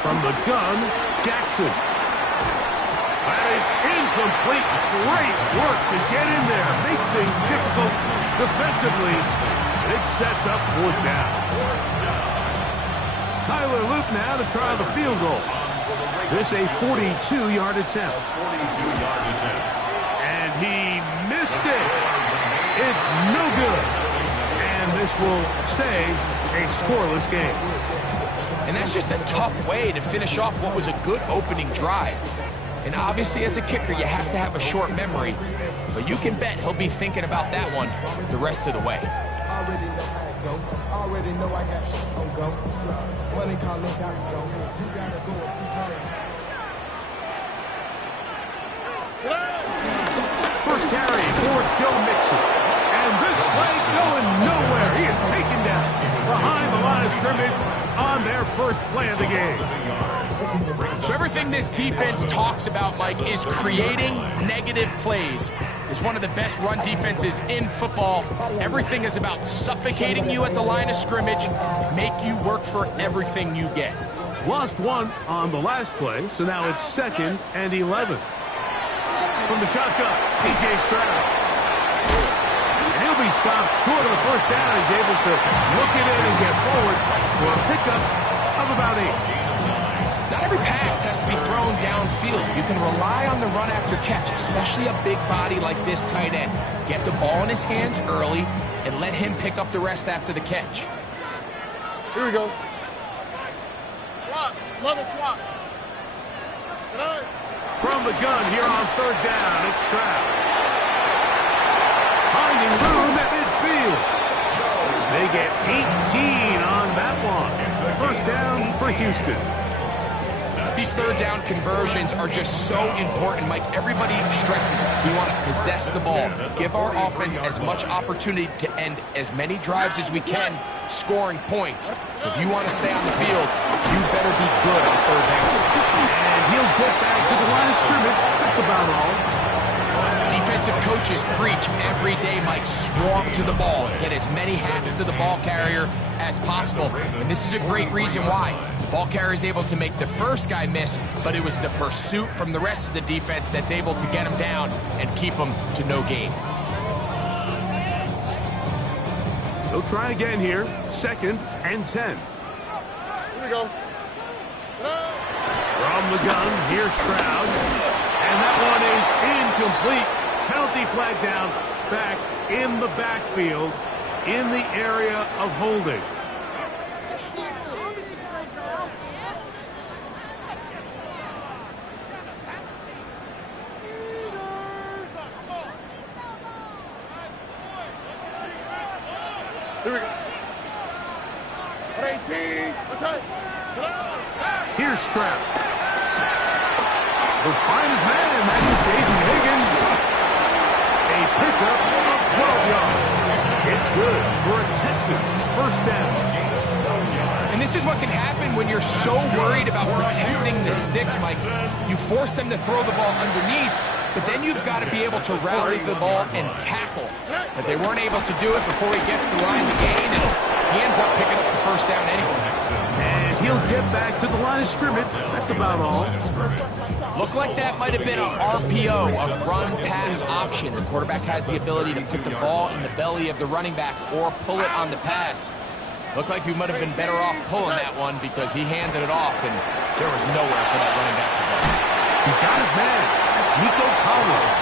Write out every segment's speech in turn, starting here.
From the gun, Jackson. That is incomplete. Great work to get in there. Make things difficult defensively. It sets up 4th down. Tyler Luke now to try the field goal. This a 42-yard attempt. And he missed it. It's no good. And this will stay a scoreless game. And that's just a tough way to finish off what was a good opening drive. And obviously, as a kicker, you have to have a short memory. But you can bet he'll be thinking about that one the rest of the way. First carry for Joe Mixon. And this play going nowhere. He is taken down behind the line of scrimmage on their first play of the game. So everything this defense talks about, Mike, is creating negative plays. It's one of the best run defenses in football. Everything is about suffocating you at the line of scrimmage, make you work for everything you get. Lost one on the last play, so now it's 2nd and 11. From the shotgun, C.J. Stroud. And he'll be stopped short of the first down. He's able to look it in and get forward for a pickup of about 8. Not every pass has to be thrown downfield. You can rely on the run after catch, especially a big body like this tight end. Get the ball in his hands early and let him pick up the rest after the catch. Here we go. Swap. Another swap. From the gun here on 3rd down, it's Stroud. Finding room at midfield. They get 18 on that one. First down for Houston. These 3rd down conversions are just so important, Mike. Everybody stresses we want to possess the ball, give our offense as much opportunity to end as many drives as we can, scoring points. So if you want to stay on the field, you better be good on 3rd down. And he'll get back to the line of scrimmage. That's about all. Defensive coaches preach every day, Mike, swarm to the ball. Get as many hacks to the ball carrier as possible. And this is a great reason why. The ball carrier is able to make the first guy miss, but it was the pursuit from the rest of the defense that's able to get him down and keep him to no gain. They'll try again here. 2nd and 10. Here we go. From the gun, here's Stroud. And that one is incomplete. Penalty flag down, back in the backfield, in the area of holding. Here we go. 18. Here's Stroud. He'll find his man. That is Jaden Higgins. A pickup of 12 yards. It's good for a Texans first down. And this is what can happen when you're so worried about protecting the sticks, Mike. You force them to throw the ball underneath, but then you've got to be able to rally the ball and tackle. But they weren't able to do it before he gets the line to gain, and he ends up picking up the first down anyway. And he'll get back to the line of scrimmage. That's about all. Looked like that might have been an RPO, a run-pass option. The quarterback has the ability to put the ball in the belly of the running back or pull it on the pass. Looked like he might have been better off pulling that one because he handed it off, and there was nowhere for that running back to go. He's got his man. That's Nico Collins.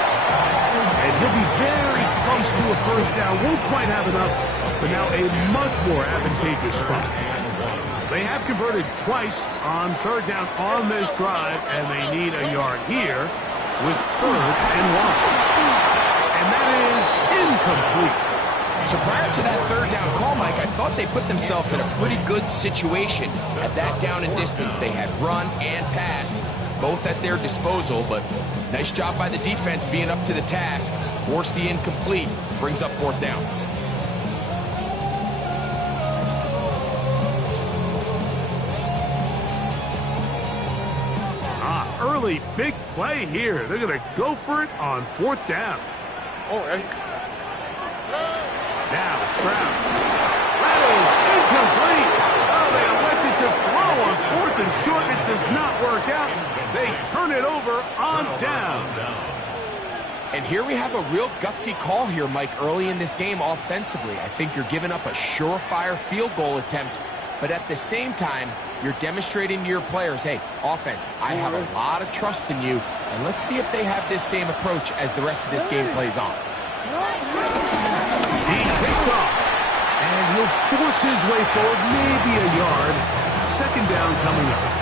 And he'll be very close to a first down. Won't quite have enough, but now a much more advantageous spot. They have converted twice on 3rd down on this drive, and they need a yard here with 3rd and 1. And that is incomplete. So prior to that 3rd down call, Mike, I thought they put themselves in a pretty good situation at that down and distance. They had run and pass, both at their disposal, but nice job by the defense being up to the task. Forced the incomplete, brings up 4th down. Early big play here. They're going to go for it on 4th down. Oh, hey. Now Stroud. That is incomplete. Oh, they elected to throw on 4th and short. It it over on down. And here we have a real gutsy call here, Mike, early in this game offensively. I think you're giving up a surefire field goal attempt, but at the same time, you're demonstrating to your players, hey, offense, I have a lot of trust in you, and let's see if they have this same approach as the rest of this game plays on. He takes off, and he'll force his way forward, maybe a yard. Second down coming up.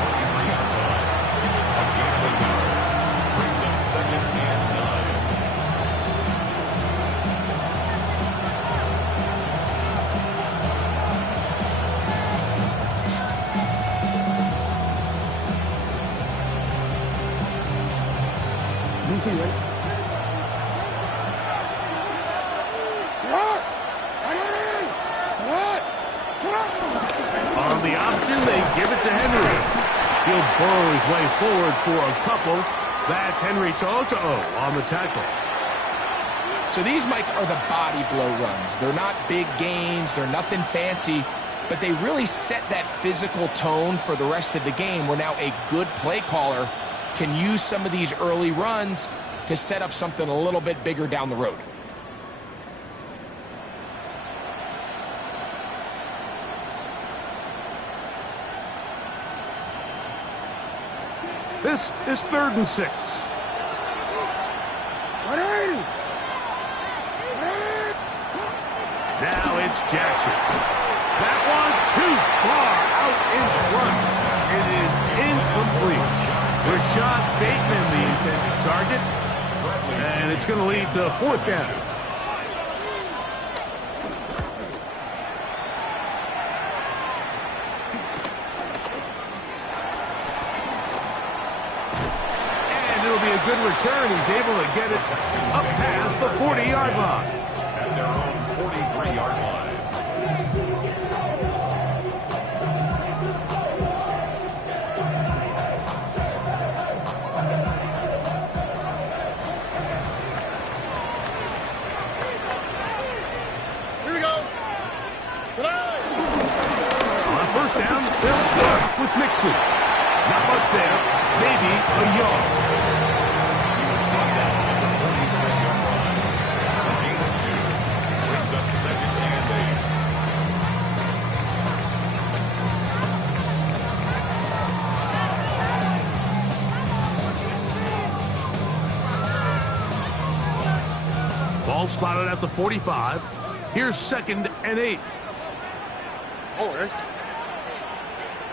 On the option, they give it to Henry. He'll burrow his way forward for a couple. That's Henry to on the tackle. So these, Mike, are the body blow runs. They're not big gains. They're nothing fancy. But they really set that physical tone for the rest of the game where now a good play caller can use some of these early runs to set up something a little bit bigger down the road. This is 3rd and 6. Now it's Jackson. That one too far out in front. It is incomplete. Rashad Bateman, the intended target. And it's going to lead to 4th down. A good return. He's able to get it up past the 40-yard line. At their own 43-yard line. Here we go. On 1st down, they'll start with Mixon. Not much there. Maybe a yard. Ball spotted at the 45. Here's 2nd and 8. Oh, right.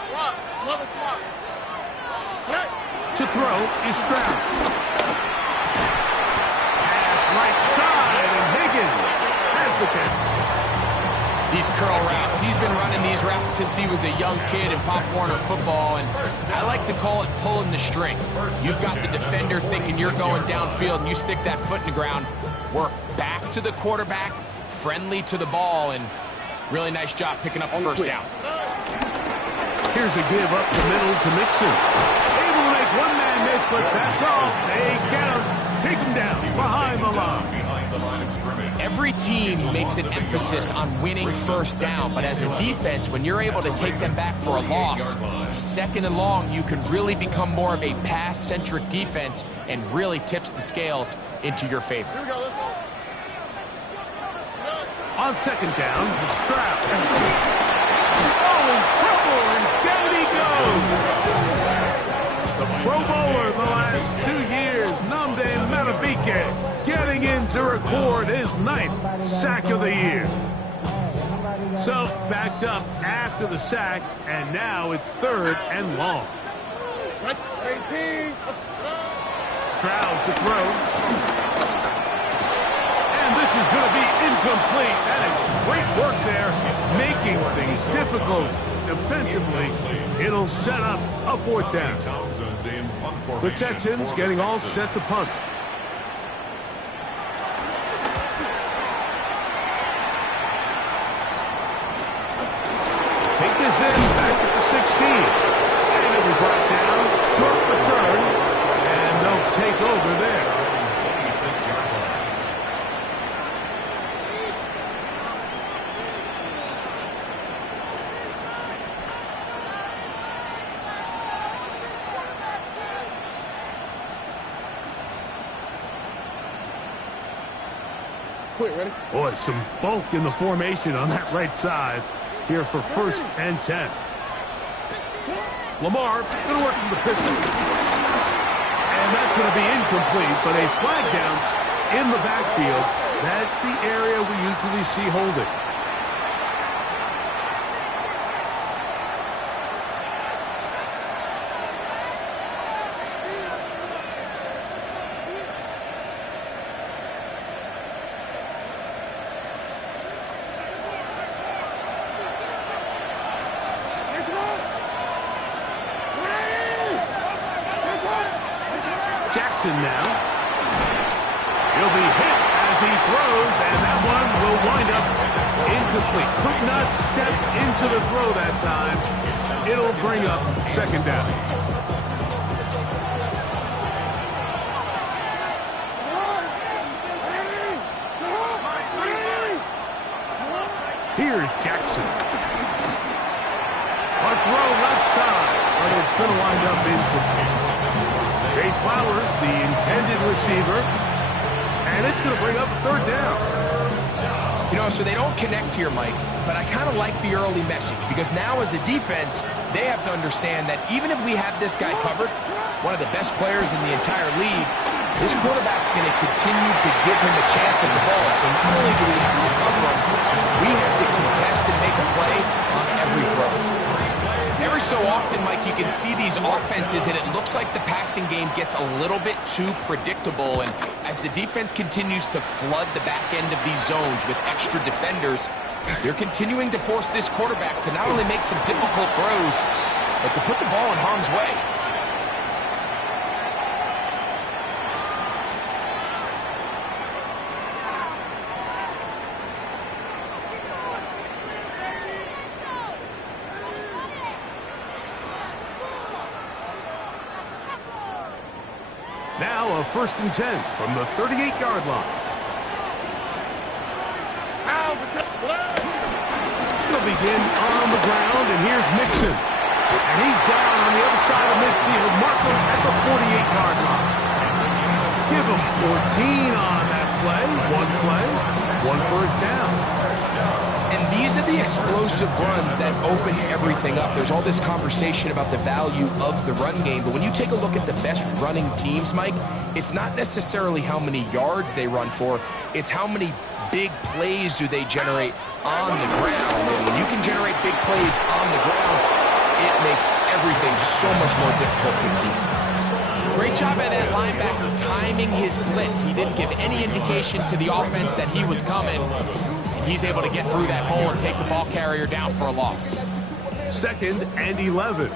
Swap. Another swap. Hey. To throw is Stroud. Pass right side, and Higgins has the catch. These curl routes, he's been running these routes since he was a young kid in Pop Warner football, and I like to call it pulling the string. You've got the defender thinking you're going downfield, and you stick that foot in the ground, work back to the quarterback, friendly to the ball, and really nice job picking up the 1st down. Here's a give up the middle to Mixon. Able to make one man miss, but that's all. They get him, take him down behind the line. Every team makes an emphasis on winning 1st down, but as a defense, when you're able to take them back for a loss, 2nd and long, you can really become more of a pass-centric defense and really tips the scales into your favor. Here we go. On 2nd down, Stroud. Oh, in trouble, and down he goes. The Pro Bowler the last 2 years, Nnamdi Madubuike, getting in to record his 9th sack of the year. So, backed up after the sack, and now it's 3rd and long. 18. Stroud to throw. And this is going to be incomplete. That is great work there, making things difficult defensively. It'll set up a 4th down. The Texans getting all set to punt. Take this in back at the 16. And it'll be brought down. Short return. And they'll take over there. Quick, ready? Boy, some bulk in the formation on that right side here for 1st and 10. Lamar going to work from the pistol. And that's going to be incomplete, but a flag down in the backfield. That's the area we usually see holding. Jackson now. He'll be hit as he throws, and that one will wind up incomplete. Could not step into the throw that time. It'll bring up 2nd down. Here's Jackson. A throw left side, but it's going to wind up incomplete. Jay Flowers, the intended receiver, and it's going to bring up 3rd down. You know, so they don't connect here, Mike, but I kind of like the early message because now as a defense, they have to understand that even if we have this guy covered, one of the best players in the entire league, this quarterback's going to continue to give him a chance at the ball. So not only do we have to cover him, we have to contest and make a play on every throw. Every so often, Mike, you can see these offenses, and it looks like the passing game gets a little bit too predictable. And as the defense continues to flood the back end of these zones with extra defenders, they're continuing to force this quarterback to not only make some difficult throws, but to put the ball in harm's way. Now a 1st and 10 from the 38-yard line. He'll begin on the ground, and here's Mixon. And he's down on the other side of midfield. Mark him at the 48-yard line. Give him 14 on that play. 1 first down. And these are the explosive runs that open everything up. There's all this conversation about the value of the run game, but when you take a look at the best running teams, Mike, it's not necessarily how many yards they run for, it's how many big plays do they generate on the ground. And when you can generate big plays on the ground, it makes everything so much more difficult for the defense. Great job by that linebacker timing his blitz. He didn't give any indication to the offense that he was coming. He's able to get through that hole and take the ball carrier down for a loss. 2nd and 11.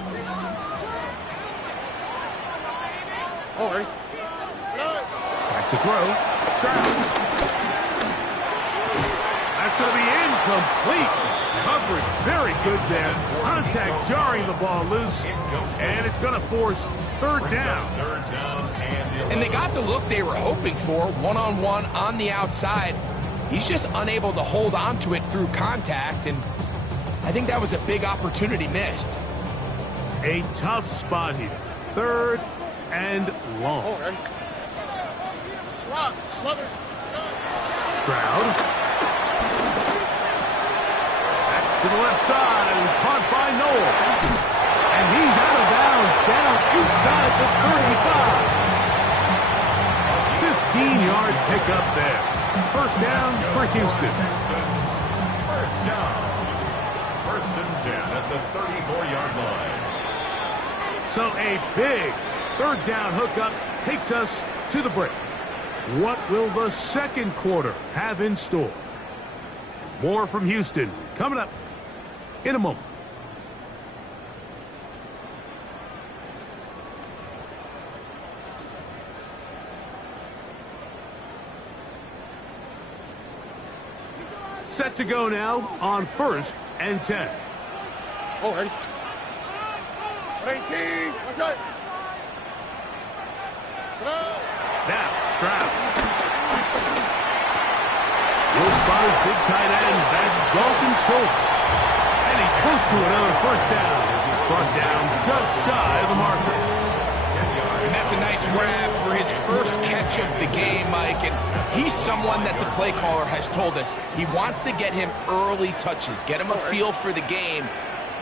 All right. Back to throw. That's going to be incomplete. Coverage very good there. Contact jarring the ball loose. And it's going to force 3rd down. And they got the look they were hoping for, one-on-one on the outside. He's just unable to hold on to it through contact, and I think that was a big opportunity missed. A tough spot here. 3rd and long. All right. Stroud. That's to the left side, caught by Noel. And he's out of bounds, down inside the 35. 15-yard pickup there. 1st down for Houston. 1st down. 1st and 10 at the 34-yard line. So a big 3rd down hookup takes us to the break. What will the 2nd quarter have in store? More from Houston coming up in a moment. Set to go now on 1st and 10. All right. 18. What's up? Now, Stroud. Will spot his big tight end. That's Dalton Schultz. And he's close to another 1st down as he's brought down just shy of the marker. 10 yards. And that's a nice grab for his first catch of the game, Mike. And he's someone that the play caller has told us he wants to get him early touches, get him a feel for the game.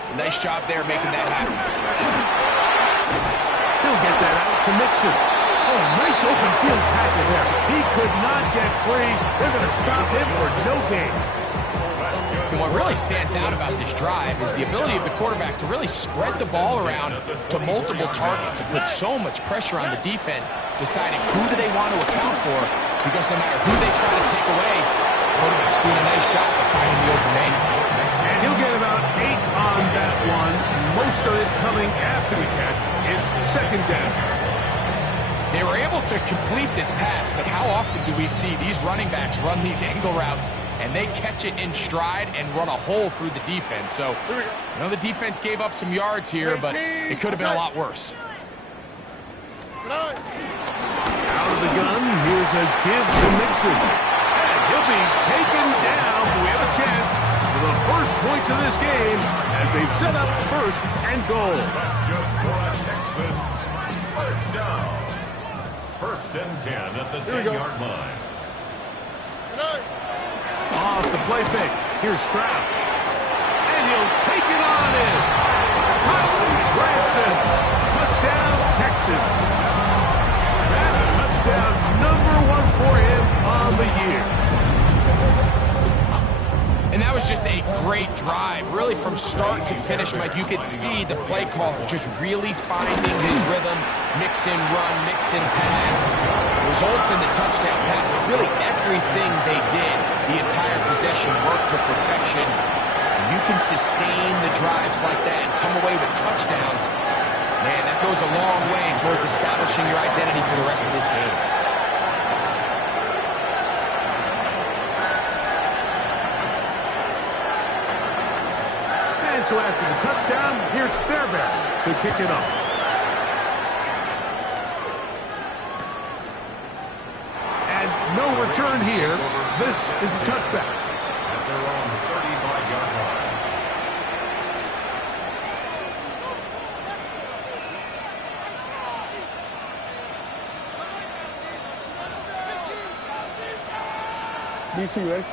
So nice job there making that happen. He'll get that out to Mixon. Oh, nice open field tackle there. He could not get free. They're going to stop him for no gain. And what really stands out about this drive is the ability of the quarterback to really spread the ball around to multiple targets and put so much pressure on the defense, deciding who do they want to account for, because no matter who they try to take away, the quarterback's doing a nice job of finding the open man. And he'll get about 8 on that one. Most of it coming after the catch. It's second down. They were able to complete this pass, but how often do we see these running backs run these angle routes and they catch it in stride and run a hole through the defense? So, I know the defense gave up some yards here, but it could have been a lot worse. Out of the gun, here's a give to Mixon. And he'll be taken down. We have a chance for the first points of this game as they've set up first and goal. That's good for the Texans. First down. First and 10 at the 10-yard line. Off the play fake. Here's Stroud. And he'll take it on in. Branson. Touchdown, Texans. That's touchdown number 1 for him on the year. And that was just a great drive, really from start to finish, Mike. You could see the play caller just really finding his rhythm, mix and run, mix and pass. Results in the touchdown pass, but really everything they did, the entire possession worked to perfection. And you can sustain the drives like that and come away with touchdowns. Man, that goes a long way towards establishing your identity for the rest of this game. So after the touchdown, here's Fairbairn to kick it off. And no return here. This is a touchback. At their own 35-yard line. DC, ready?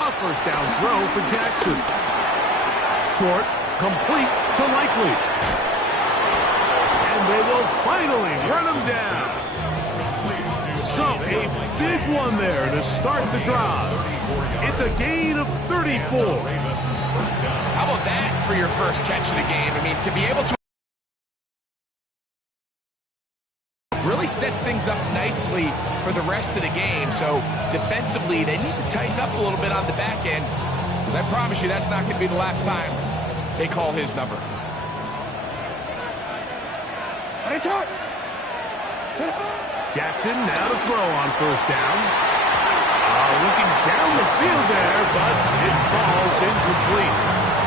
A first down throw for Jackson. Short, complete to Likely. And they will finally run him down. So a big one there to start the drive. It's a gain of 34. How about that for your first catch of the game? I mean, to be able to really sets things up nicely for the rest of the game. So defensively, they need to tighten up a little bit on the back end, because I promise you that's not going to be the last time they call his number. Jackson now to throw on first down. Looking down the field there, but it falls incomplete.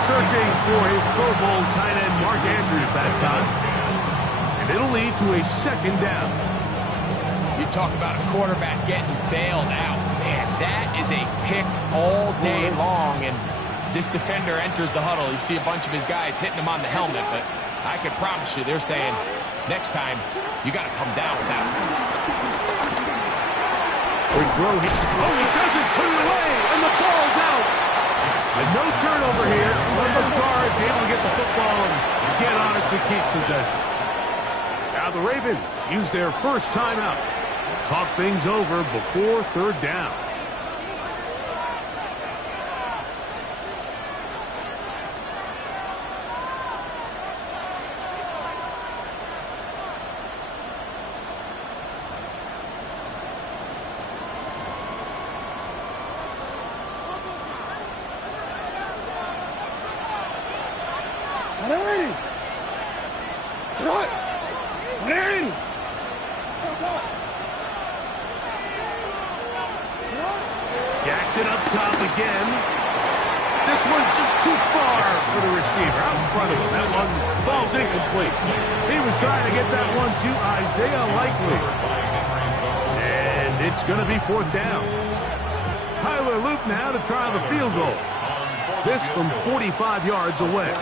Searching for his Pro Bowl tight end Mark Andrews that time. And it'll lead to a second down. You talk about a quarterback getting bailed out. Man, that is a pick all day long. And as this defender enters the huddle, you see a bunch of his guys hitting him on the helmet. But I can promise you, they're saying, next time, you got to come down with that one. Big throw. He doesn't put it away, and the ball's out. And no turnover here. Number guards able to get the football and get on it to keep possession. Now the Ravens use their first timeout. Talk things over before third down. Jackson up top again. This one just too far for the receiver. Out in front of him. That one falls incomplete. He was trying to get that one to Isaiah Likely. And it's going to be fourth down. Tyler Luke now to try the field goal. On This from 45 yards away.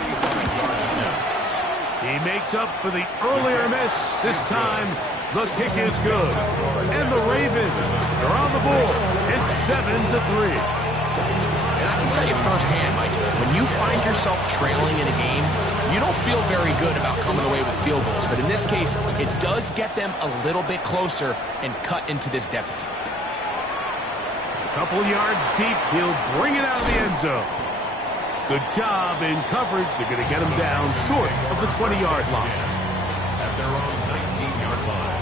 He makes up for the earlier miss. This time, the kick is good. And the Ravens are on the board. It's 7-3. And I can tell you firsthand, Mike, when you find yourself trailing in a game, you don't feel very good about coming away with field goals. But in this case, it does get them a little bit closer and cut into this deficit. A couple yards deep, he'll bring it out of the end zone. Good job in coverage. They're going to get him down short of the 20-yard line. At their own 19-yard line.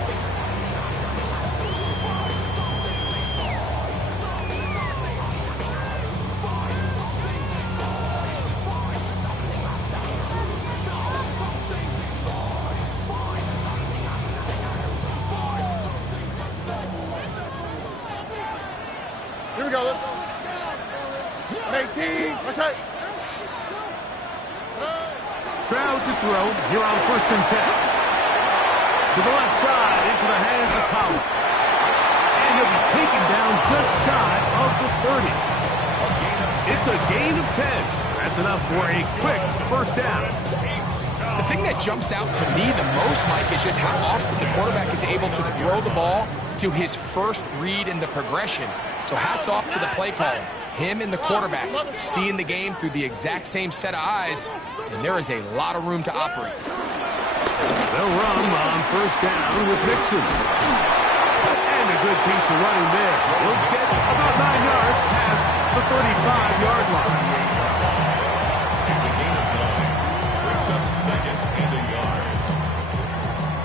Here we go. 18. What's that? Stroud to throw here on 1st and 10. To the left side, into the hands of Collins. And he'll be taken down just shy of the 30. It's a gain of 10. That's enough for a quick first down. The thing that jumps out to me the most, Mike, is just how often the quarterback is able to throw the ball to his first read in the progression. So hats off to the play caller. Him and the quarterback seeing the game through the exact same set of eyes, and there is a lot of room to operate. They'll run on 1st down with Nixon. And a good piece of running there. He'll get about 9 yards past the 35-yard line. It's a gain of 9. Brings up 2nd and a yard.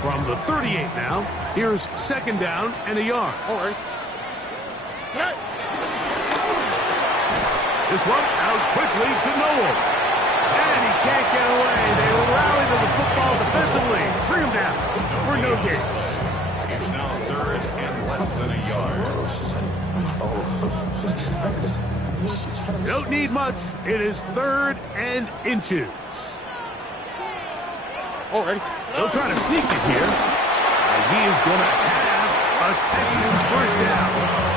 From the 38 now, here's 2nd down and a yard. All right. This one out quickly to Noel. And he can't get away. They rally to the football defensively. Bring him down for no gain. It's now 3rd and less than a yard. Don't need much. It is 3rd and inches. All right. They'll try to sneak it here. And he is going to have a Texans first down.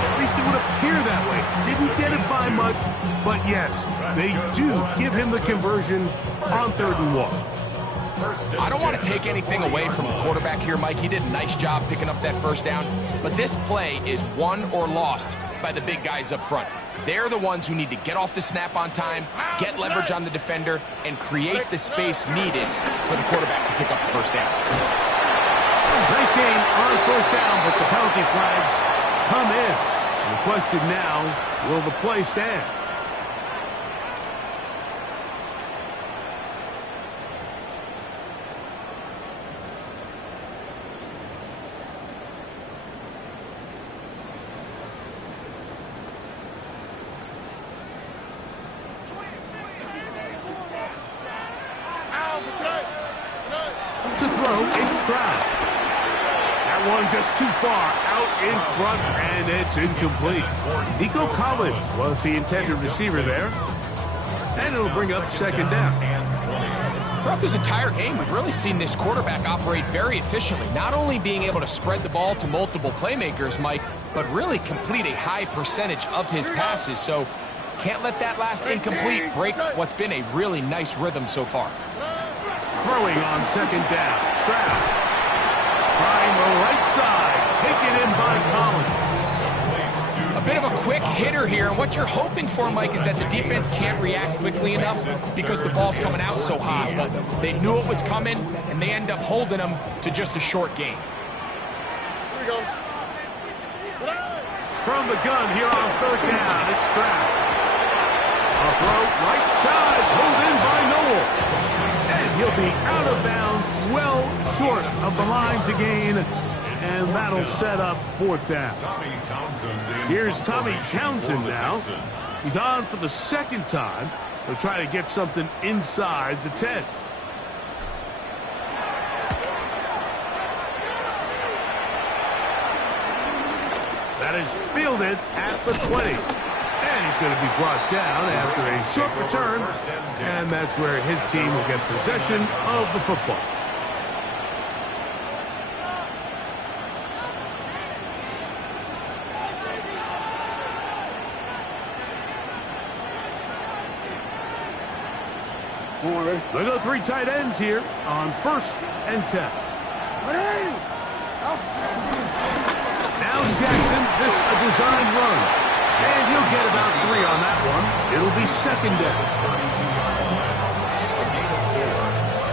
At least it would appear that way. Didn't get it by much, but yes, they do give him the conversion on 3rd and 1. I don't want to take anything away from the quarterback here, Mike. He did a nice job picking up that first down, but this play is won or lost by the big guys up front. They're the ones who need to get off the snap on time, get leverage on the defender, and create the space needed for the quarterback to pick up the first down. Nice game on 1st down, but the penalty flags come in. And the question now, will the play stand? To throw, it's Stroud. That one just too far out in front, and it's incomplete. Nico Collins was the intended receiver there. And it'll bring up 2nd down. Throughout this entire game, we've really seen this quarterback operate very efficiently, not only being able to spread the ball to multiple playmakers, Mike, but really complete a high percentage of his passes. So can't let that last incomplete break what's been a really nice rhythm so far. Throwing on 2nd down. Stroud trying the right side. Taken in by Collins. A bit of a quick hitter here. What you're hoping for, Mike, is that the defense can't react quickly enough because the ball's coming out so hot. But they knew it was coming, and they end up holding them to just a short gain. Here we go. From the gun here on 3rd down. It's Stroud. A throw right side. Pulled in by Noel. And he'll be out of bounds, well short of the line to gain, and that'll set up 4th down. Here's Tommy Townsend now. He's on for the 2nd time. He'll try to get something inside the 10. That is fielded at the 20. And he's going to be brought down after a short return. And that's where his team will get possession of the football. They go 3 tight ends here on 1st and 10. Now Jackson, this a designed run. And he'll get about 3 on that one. It'll be 2nd down.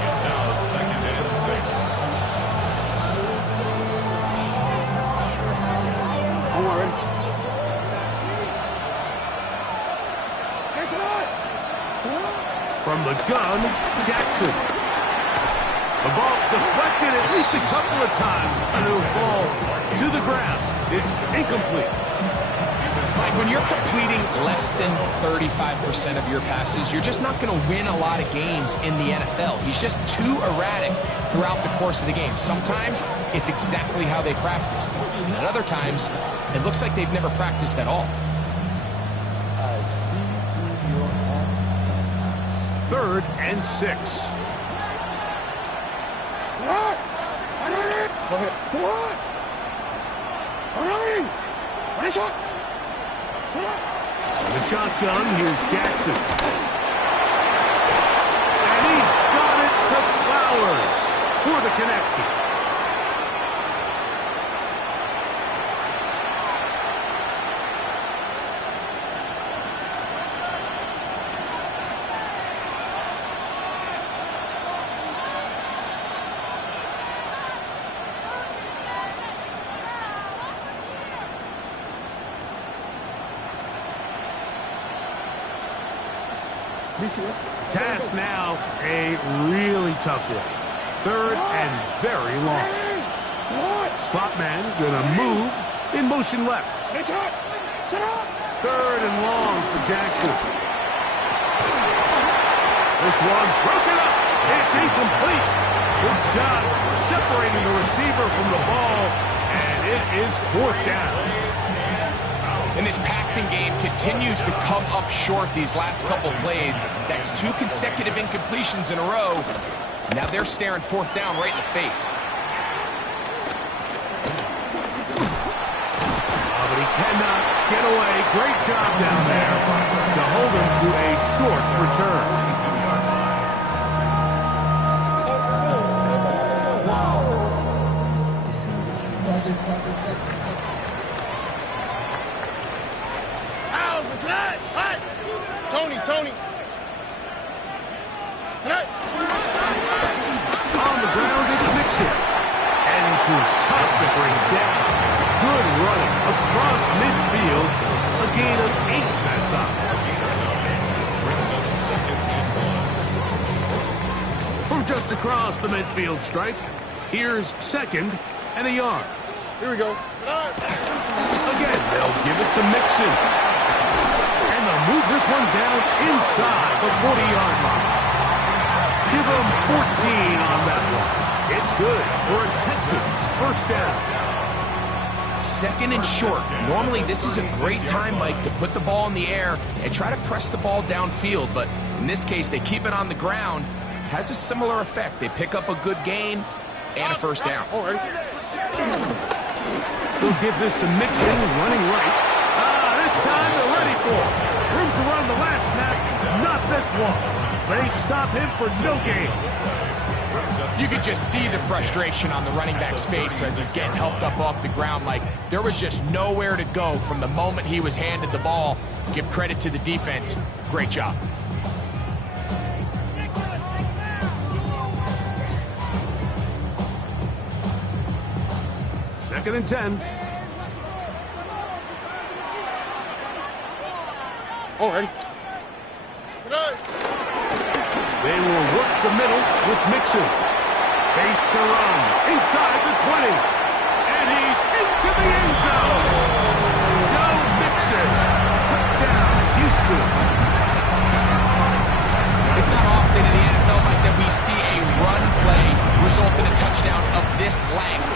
It's now 2nd and 6. I'm already. From the gun, Jackson. The ball deflected at least a couple of times, and it'll fall to the ground. It's incomplete. Mike, when you're completing less than 35% of your passes, you're just not going to win a lot of games in the NFL. He's just too erratic throughout the course of the game. Sometimes it's exactly how they practiced, and at other times, it looks like they've never practiced at all. 3rd and 6. The shotgun, here's Jackson. And he's got it to Flowers for the connection. Task now, a really tough one. 3rd and very long. Slot man gonna move in motion left. 3rd and long for Jackson. This one broken up. It's incomplete. Good job separating the receiver from the ball, and it is 4th down. And this passing game continues to come up short these last couple plays. That's 2 consecutive incompletions in a row. Now they're staring 4th down right in the face. Oh, but he cannot get away. Great job down there to hold him to a short return. Tony. On the ground, it's Mixon. And it was tough to bring down. Good running across midfield. A gain of 8 that time. From just across the midfield stripe, here's 2nd and a yard. Here we go. Again, they'll give it to Mixon. And they'll move this one down inside the 40-yard line. Give them 14 on that one. It's good for a Texans 1st down. 2nd and short. Normally, this is a great time, Mike, to put the ball in the air and try to press the ball downfield. But in this case, they keep it on the ground. Has a similar effect. They pick up a good gain and a 1st down. They'll give this to Mixon, running right. This time they're ready for it. Room to run the last snap, not this one. They stop him for no gain. You could just see the frustration on the running back's face as he's getting helped up off the ground. Like, there was just nowhere to go from the moment he was handed the ball. Give credit to the defense. Great job. Second and 10. Already. They will work the middle with Mixon. Space to run inside the 20. And he's into the end zone. Go Mixon. Touchdown, Houston. It's not often in the NFL like that we see a run play result in a touchdown of this length.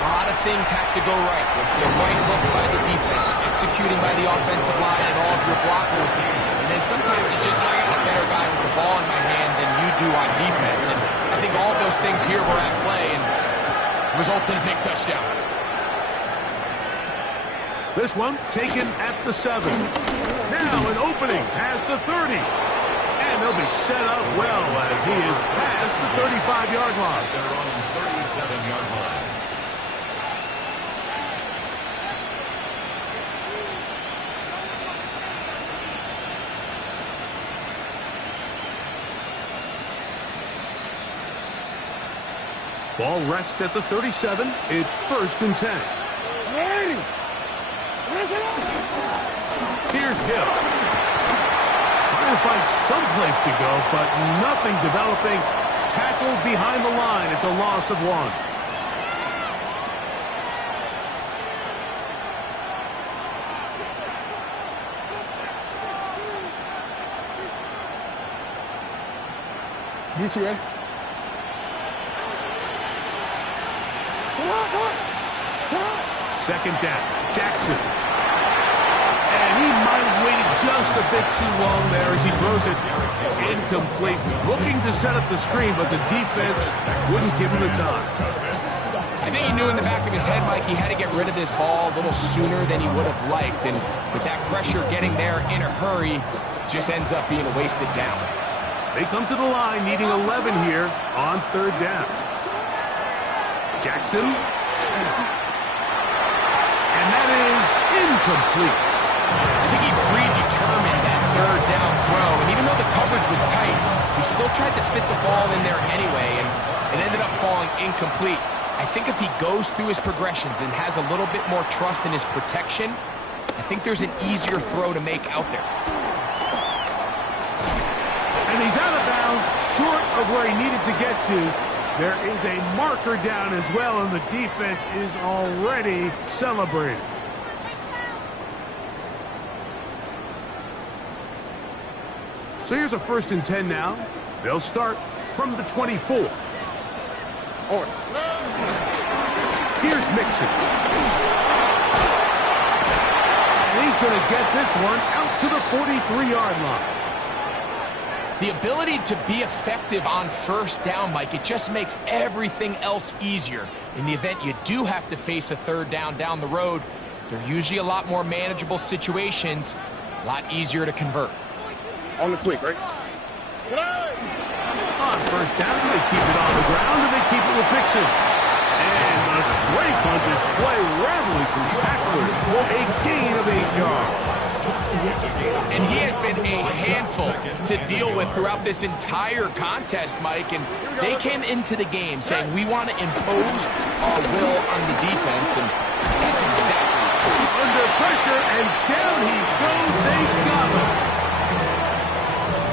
A lot of things have to go right. The right look by the defense, executing by the offensive line and all of your blockers. And then sometimes it's just, I got a better guy with the ball in my hand than you do on defense. And I think all of those things here were at play and results in a big touchdown. This one taken at the 7. Now an opening past the 30. And they'll he'll be set up well as he is past the 35-yard line. Their own 37-yard line. Ball rests at the 37. It's 1st and 10. Ready. Here's Hill. Trying to find some place to go, but nothing developing. Tackled behind the line. It's a loss of 1. DC ready? Come on, come on. Come on. 2nd down. Jackson. And he might have waited just a bit too long there as he throws it incomplete. Looking to set up the screen, but the defense wouldn't give him the time. I think he knew in the back of his head, Mike, he had to get rid of this ball a little sooner than he would have liked. And with that pressure getting there in a hurry, just ends up being a wasted down. They come to the line needing 11 here on 3rd down. Jackson. And that is incomplete. I think he predetermined that 3rd down throw, and even though the coverage was tight, he still tried to fit the ball in there anyway, and it ended up falling incomplete. I think if he goes through his progressions and has a little bit more trust in his protection, I think there's an easier throw to make out there. And he's out of bounds, short of where he needed to get to. There is a marker down as well, and the defense is already celebrating. So here's a 1st and 10 now. They'll start from the 24. Here's Mixon. And he's going to get this one out to the 43-yard line. The ability to be effective on 1st down, Mike, it just makes everything else easier. In the event you do have to face a 3rd down the road, they're usually a lot more manageable situations, a lot easier to convert. On the quick, right? On 1st down, they keep it on the ground, and they keep it with Mixon. And a straight punch is play rapidly through tacklers for a gain of 8 yards. And he has been a handful to deal with throughout this entire contest, Mike. And they came into the game saying, we want to impose our will on the defense. And that's exactly under pressure, and down he goes. They got him.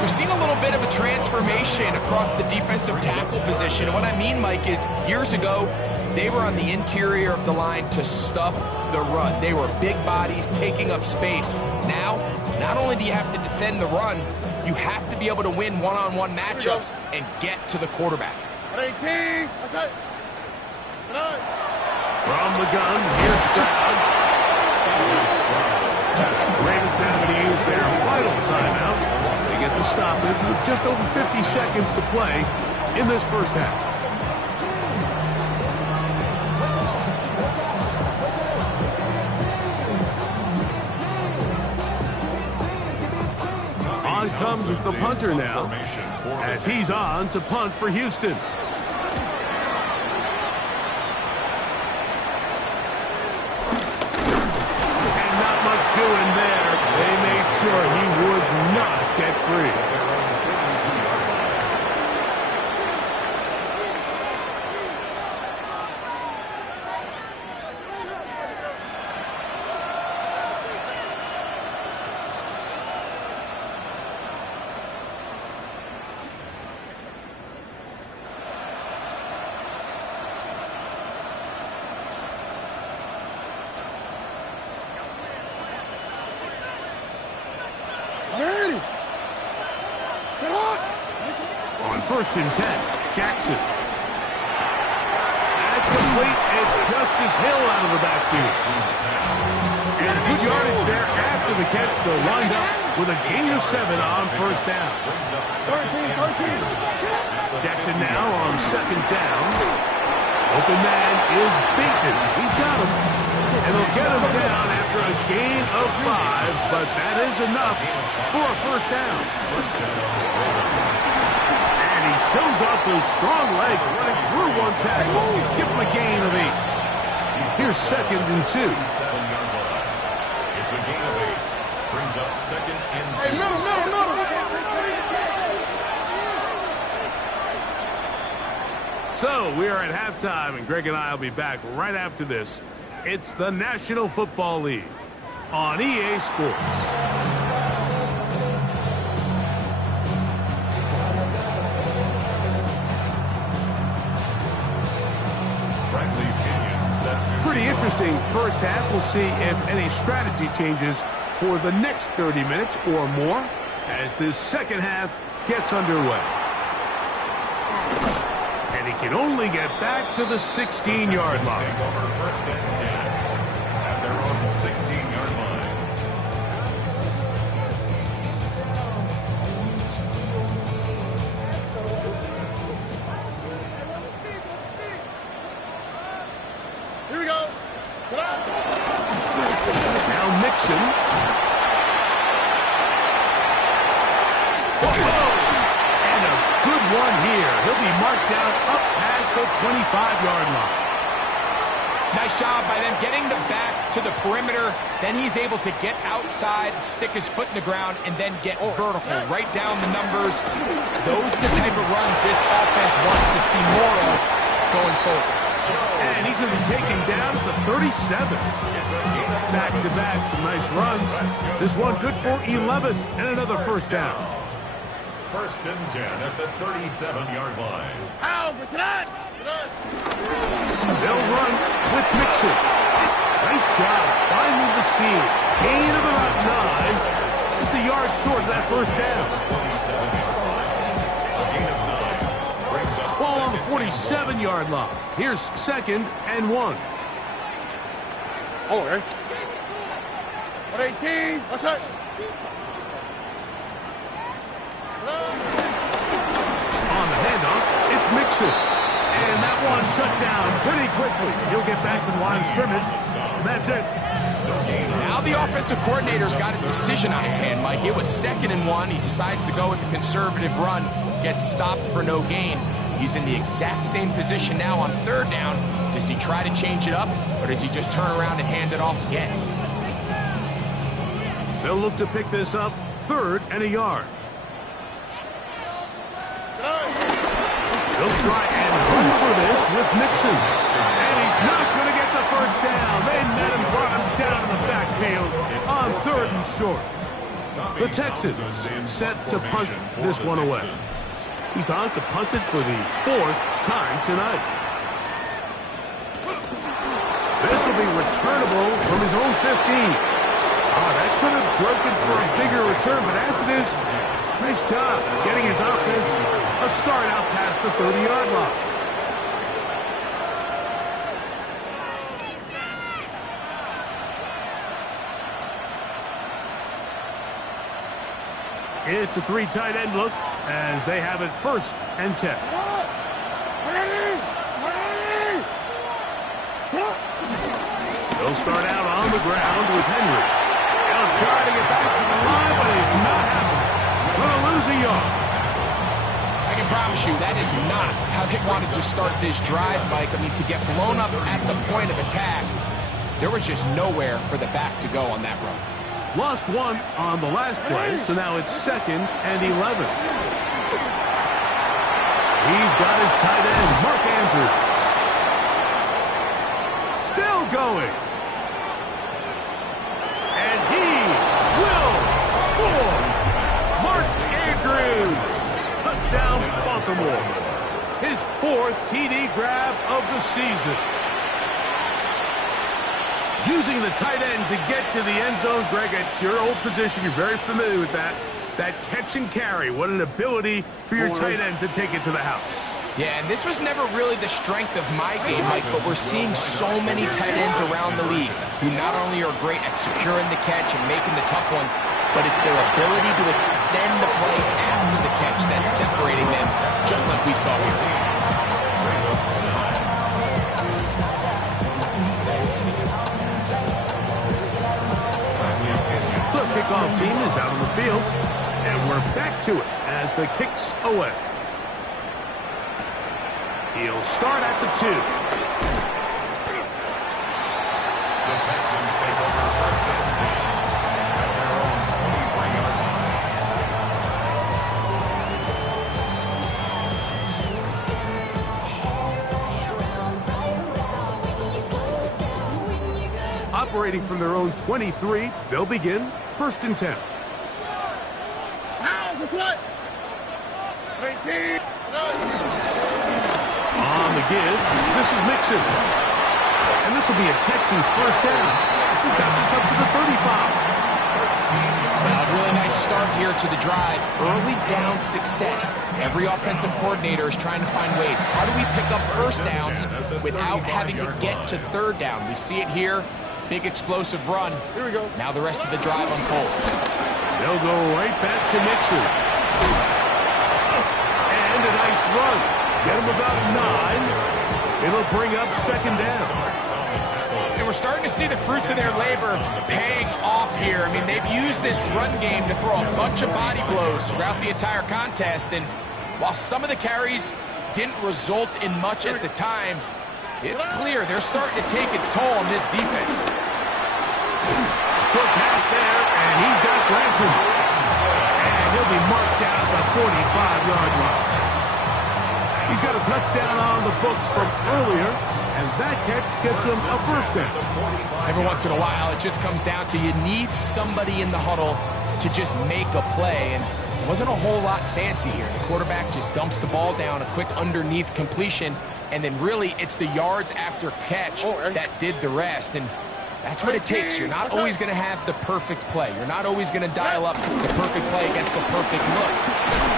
We've seen a little bit of a transformation across the defensive tackle position. And what I mean, Mike, is years ago, they were on the interior of the line to stuff the run. They were big bodies taking up space. Now, not only do you have to defend the run, you have to be able to win one-on-one matchups and get to the quarterback. 18. That's it. From the gun, here's Stroud. Ravens now going to use their final timeout. They get the stoppage with just over 50 seconds to play in this 1st half. On comes the punter now, as he's on to punt for Houston. And not much doing there. They made sure he would not get free. Ready. Set up. On 1st and 10, Jackson. That's complete. It's Justice Hill out of the backfield. And good yardage there after the catch. They'll wind up with a gain of 7 on 1st down. 13. Jackson now on 2nd down. Open man is Bateman. He's got him. And they'll get him down after a gain of 5, but that is enough for a 1st down. those strong legs running through one tackle. Give him a gain of 8. Here's 2nd and 2. It's a gain of 8. Brings up 2nd and 2. Hey, middle. So we are at halftime, and Greg and I will be back right after this. It's the National Football League on EA Sports. Pretty interesting first half. We'll see if any strategy changes for the next 30 minutes or more as this second half gets underway. And he can only get back to the 16-yard line. Over 1st and 10 at their own 16-yard line. Here we go. Now Mixon. And a good one here. He'll be marked down up past the 25-yard line. Nice job by them getting the back to the perimeter. Then he's able to get outside, stick his foot in the ground, and then get vertical, right down the numbers. Those are the type of runs this offense wants to see more of going forward. And he's going to be taken down at the 37. Back-to-back, some nice runs. This one good for 11 and another first down. 1st and 10 at the 37-yard line. Ow, what's that? They'll run with Mixon. Nice job finding the seam. Gain of about 9. Just a yard short of that first down. Ball on the 47-yard line. Here's 2nd and 1. Oh, okay. 118. What's that? On the handoff, it's Mixon. And that one shut down pretty quickly. He'll get back to the line of scrimmage, and that's it. Now the offensive coordinator's got a decision on his hand, Mike. It was 2nd and 1. He decides to go with the conservative run, gets stopped for no gain. He's in the exact same position now on 3rd down. Does he try to change it up, or does he just turn around and hand it off again? They'll look to pick this up 3rd and a yard. They'll try and run for this with Mixon. And he's not going to get the first down. They met him, brought him down in the backfield on 3rd and short. The Texans set to punt this one away. He's on to punt it for the 4th time tonight. This will be returnable from his own 15. Oh, that could have broken for a bigger return, but as it is, nice job getting his offense a start out past the 30-yard line. It's a 3 tight end look as they have it 1st and 10. They'll start out on the ground with Henry. They'll try to get back to the line, but it's not happening. Going to lose a yard. I can promise you that is not how they wanted to start this drive, Mike. I mean, to get blown up at the point of attack, there was just nowhere for the back to go on that run. Lost one on the last play, so now it's 2nd and 11. He's got his tight end, Mark Andrews. Still going. And he will score. Mark Andrews. Touchdown, Baltimore. His 4th TD grab of the season. Using the tight end to get to the end zone, Greg, it's your old position. You're very familiar with that. That catch and carry. What an ability for your tight end to take it to the house. Yeah, and this was never really the strength of my game, Mike, but we're seeing so many tight ends around the league who not only are great at securing the catch and making the tough ones, but it's their ability to extend the play after the catch that's separating them, just like we saw here. Kickoff team is out on the field, and we're back to it as the kick's away. He'll start at the 2. The Texans take over first and 10 at their own 23-yard line. Operating from their own 23, they'll begin first and 10. On the give, this is Mixon. And this will be a Texans first down. This has got this up to the 35. Well, a really nice start here to the drive. Early down success. Every offensive coordinator is trying to find ways. How do we pick up first downs without having to get to third down? We see it here. Big explosive run. Here we go. Now the rest of the drive unfolds. They'll go right back to Mixon. And a nice run. Get him about 9. It'll bring up second down. And we're starting to see the fruits of their labor paying off here. I mean, they've used this run game to throw a bunch of body blows throughout the entire contest. And while some of the carries didn't result in much at the time, it's clear they're starting to take its toll on this defense. Short pass there, and he's got Granson. And he'll be marked down at the 45-yard line. He's got a touchdown on the books from earlier, and that catch gets him a first down. Every once in a while, it just comes down to you need somebody in the huddle to just make a play, and it wasn't a whole lot fancy here. The quarterback just dumps the ball down, a quick underneath completion, and then really it's the yards after catch that did the rest, and that's what it takes. You're not always going to have the perfect play. You're not always going to dial up the perfect play against the perfect look.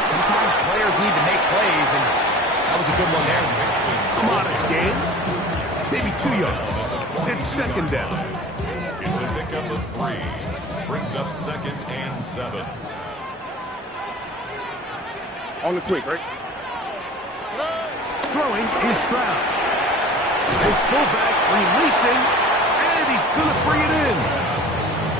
Sometimes players need to make plays, and that was a good one there. A modest gain. Maybe 2 yards. It's second down. It's a pickup of 3. Brings up second and 7. On the quick, right? Throwing is Stroud. His fullback releasing, and he's going to bring it in.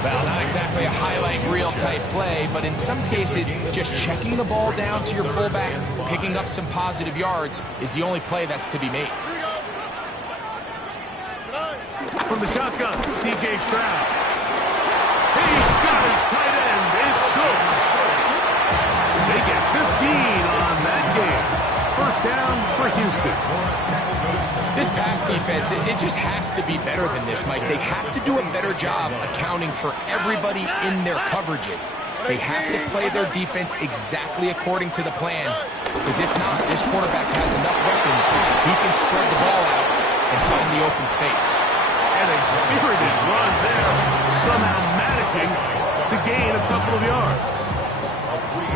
Well, not exactly a highlight reel type play, but in some cases, just checking the ball down to your fullback, picking up some positive yards is the only play that's to be made. From the shotgun, C.J. Stroud. He's got his tight end. It's Schultz. They get 15 on that game. First down for Houston. This pass defense, it just has to be better than this, Mike. They have to do a better job accounting for everybody in their coverages. They have to play their defense exactly according to the plan, because if not, this quarterback has enough weapons. He can spread the ball out and find the open space. And a spirited run there, somehow managing to gain a couple of yards.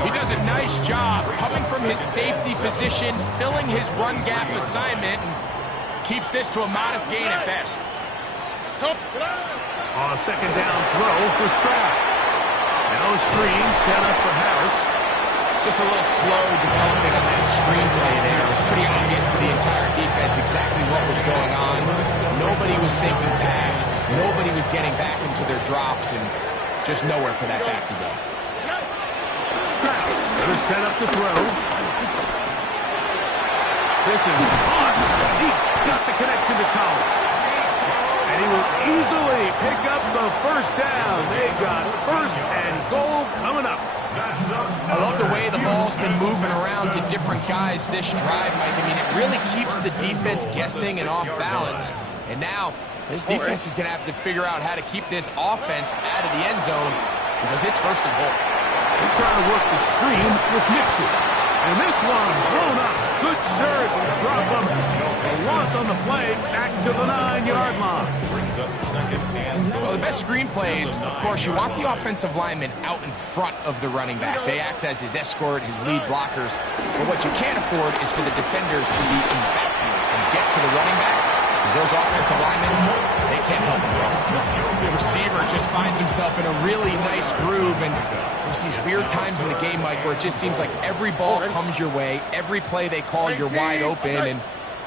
He does a nice job coming from his safety position, filling his run gap assignment, and keeps this to a modest gain at best. On a second down throw for Stroud. Now a screen set up for Harris. Just a little slow developing on that screenplay there. It was pretty obvious to the entire defense exactly what was going on. Nobody was thinking pass. Nobody was getting back into their drops, and just nowhere for that back to go. Stroud going to set up to throw. This is hot. He got the connection to Collins. And he will easily pick up the first down. They've got first and goal coming up. I love the way the ball's been moving around to different guys this drive, Mike. I mean, it really keeps the defense guessing and off balance. And now, this defense is going to have to figure out how to keep this offense out of the end zone because it's first and goal. They're trying to work the screen with Mixon. And this one blown up. Good surge to drop him. A loss on the play back to the 9-yard line. Brings up second and 3. Well, the best screen plays, of course, you want the offensive lineman out in front of the running back. They act as his escort, his lead blockers. But what you can't afford is for the defenders to be in the backfield and get to the running back. Because those offensive linemen, they can't help him. The receiver just finds himself in a really nice groove, and there's these weird times in the game, Mike, where it just seems like every ball comes your way, every play they call, you're wide open, and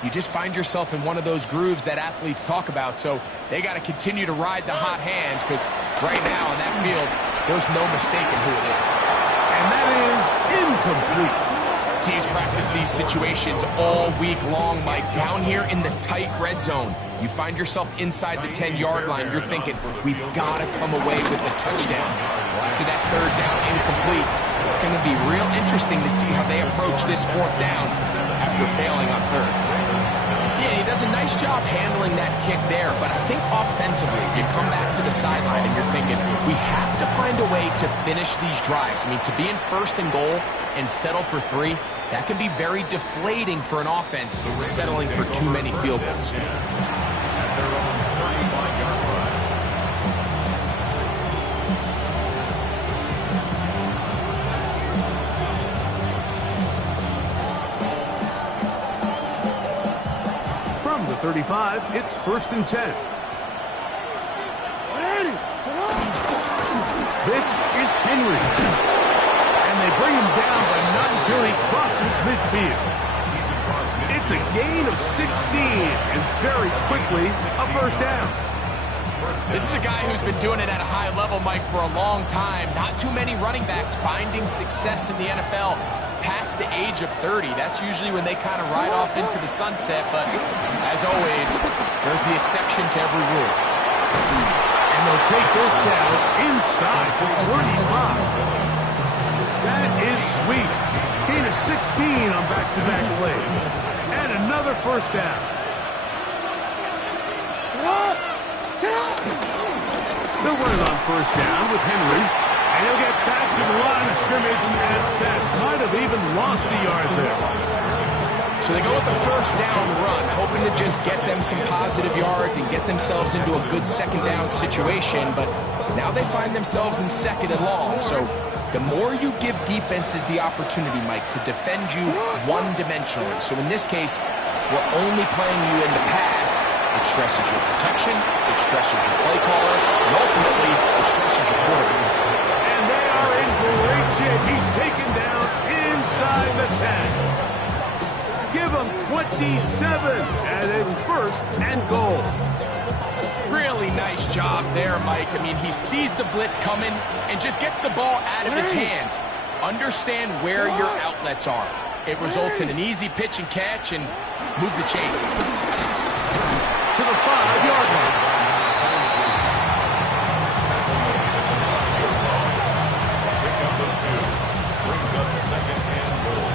you just find yourself in one of those grooves that athletes talk about. So they got to continue to ride the hot hand, because right now on that field, there's no mistaking who it is. And that is incomplete. teams practice these situations all week long, Mike. Down here in the tight red zone, you find yourself inside the 10-yard line. You're thinking, we've got to come away with a touchdown. Well, after that third down incomplete, it's going to be real interesting to see how they approach this fourth down after failing on third. Yeah, he does a nice job handling that kick there, but I think offensively, you come back to the sideline and you're thinking, we have to find a way to finish these drives. I mean, to be in first and goal and settle for 3, that can be very deflating for an offense settling for too many field goals. From the 35, it's 1st and 10. This is Henry. And they bring him down, but not until he crosses midfield. It's a gain of 16, and very quickly, a first down. This is a guy who's been doing it at a high level, Mike, for a long time. Not too many running backs finding success in the NFL past the age of 30. That's usually when they kind of ride off into the sunset, but as always, there's the exception to every rule. And they'll take this down inside the 45. That is sweet. Gain of 16 on back-to-back plays. And another first down. They'll run it on first down with Henry. And he'll get back to the line of scrimmage and at best might have even lost a yard there. So they go with a first down run, hoping to just get them some positive yards and get themselves into a good second down situation, but now they find themselves in second and long. So the more you give defenses the opportunity, Mike, to defend you one-dimensionally. So in this case, we're only playing you in the pass. It stresses your protection, it stresses your play caller, and ultimately, it stresses your quarterback. And they are in great shape. He's taken down inside the 10. Give him 27, and it's 1st and goal. Really nice job there, Mike. I mean, he sees the blitz coming and just gets the ball out of his hands. Understand where your outlets are. It results in an easy pitch and catch and move the chains. To the 5-yard line. Pickup of 2 brings up 2nd and goal.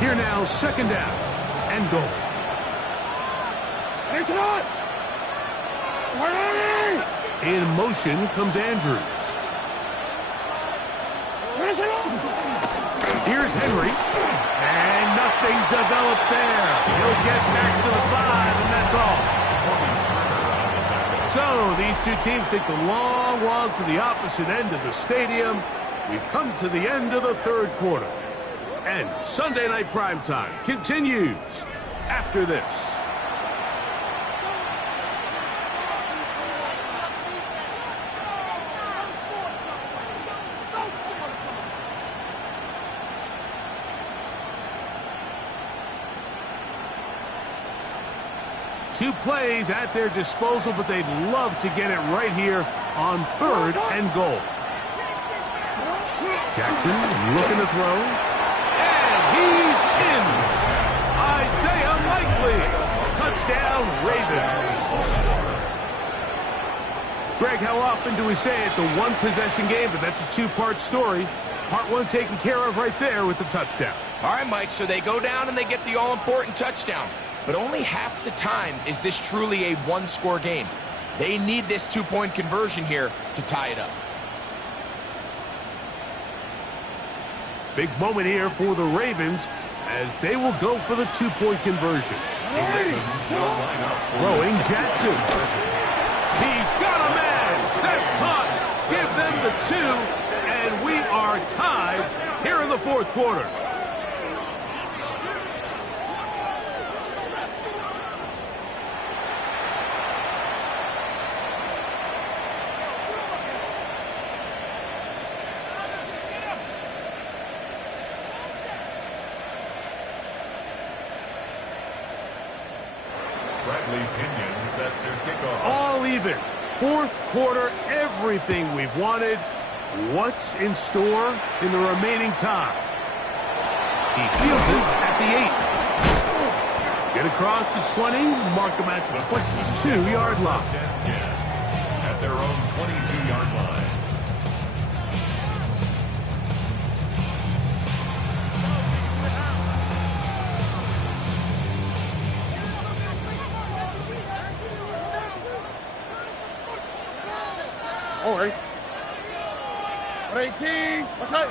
Here now, 2nd down and goal. In motion comes Andrews. Here's Henry. And nothing developed there. He'll get back to the 5, and that's all. So these two teams take the long walk to the opposite end of the stadium. We've come to the end of the 3rd quarter. And Sunday Night Primetime continues after this. Two plays at their disposal, but they'd love to get it right here on 3rd and goal. Jackson looking to throw. And he's in. Isaiah Likely. Touchdown, Ravens. Greg, how often do we say it's a one-possession game, but that's a two-part story? Part 1 taken care of right there with the touchdown. All right, Mike, so they go down and they get the all-important touchdown. But only half the time is this truly a one-score game. They need this 2-point conversion here to tie it up. Big moment here for the Ravens as they will go for the 2-point conversion. Throwing Jackson. He's got a man. That's caught. Give them the 2, and we are tied here in the 4th quarter. Bradley Pinion set to kick off. All even. Fourth quarter, everything we've wanted. What's in store in the remaining time? He fields it at the 8. Get across the 20, mark him at the 22-yard line. First and 10 at their own 22-yard line. All right. 18. What's up?